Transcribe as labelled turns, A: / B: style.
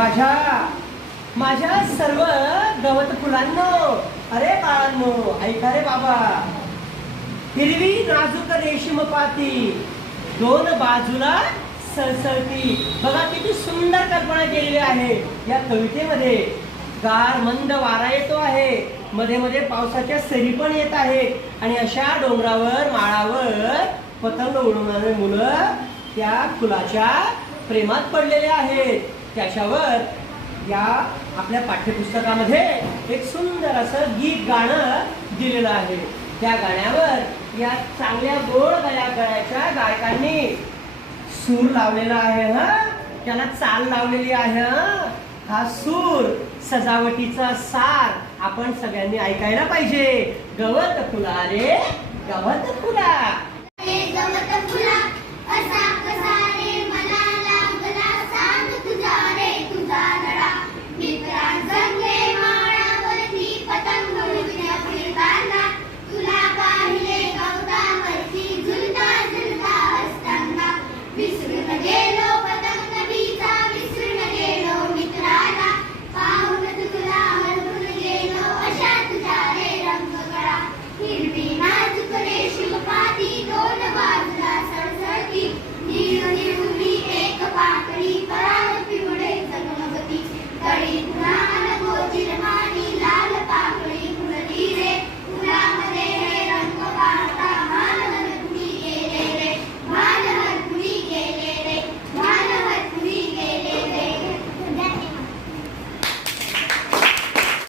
A: माझ्या माझ्या सर्व गवत फुलांनो अरे बाळांनो ऐका रे बाबा. हिरवी नाजूक रेशीम पाती दोन बाजूला सळसळती. बघा किती सुंदर कल्पना केलेली आहे या कवितेमध्ये. गार मंद वारा येतो आहे. मध्ये मध्ये पावसाच्या सरी पण येत आहे आणि अशा डोंगरावर माळावर पतंग उडवणारे मुलं त्या फुलाच्या प्रेमात पडलेले आहेत. त्याच्यावर या आपल्या पाठ्यपुस्तकामध्ये एक सुंदर असं गीत गाणं दिलेलं आहे. त्या गाण्यावर या चांगल्या गोड गळ्या गळ्याच्या गायकांनी सूर लावलेला आहे हा? त्याला चाल लावलेली आहे हं. हा सूर सजावटीचा सार आपण सगळ्यांनी ऐकायला पाहिजे. गवत फुला रे गवत फुला.
B: गवत फुला.